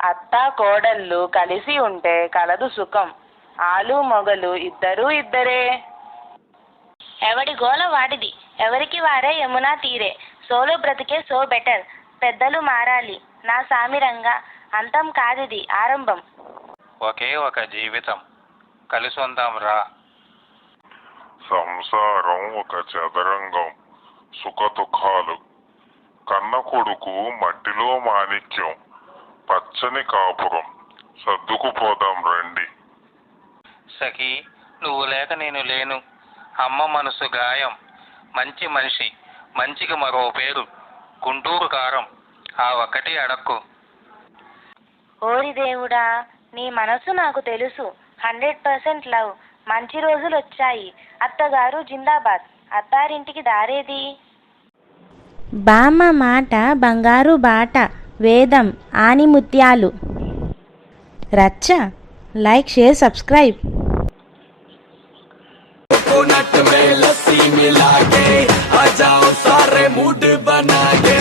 అత్త కోడళ్ళు కలిసి ఉంటే కలదు సుఖం. ఆలు మొగలు ఇద్దరూ ఇద్దరే. ఎవడి గోల వాడిది, ఎవరికి వారే యమునా తీరే. సోలో బ్రతికే సో బెటర్. పెద్దలు మారాలి నా సామిరంగా, అంతం కాదిది ఆరంభం. ఒకే ఒక జీవితం, కలిసి ఉందాం రా. సంసారం ఒక చదరంగం, సుఖ దుఃఖాలు. కన్న కొడుకు మట్టిలో మాణిక్యం, పచ్చని కాపురం. సర్దుకుపోదాం రండి. సఖీ, నువ్వు లేక నేను లేను. అమ్మ మనసు గాయం, మంచి మనిషి, మంచికి మరో పేరు గుంటూరు కారం. ఆ ఒక్కటి అడక్కు. ఓరి దేవుడా, నీ మనసు నాకు తెలుసు. 100% లవ్. మంచి రోజులు వచ్చాయి. అత్తగారు జిందాబాద్. అత్తారింటికి దారేది? బామ్మ మాట బంగారు బాట, వేదం ఆనిముత్యాలు. రచ్చ. Like, share, subscribe. कोकोनट में लस्सी मिला के आ जाओ सारे मूड बना के।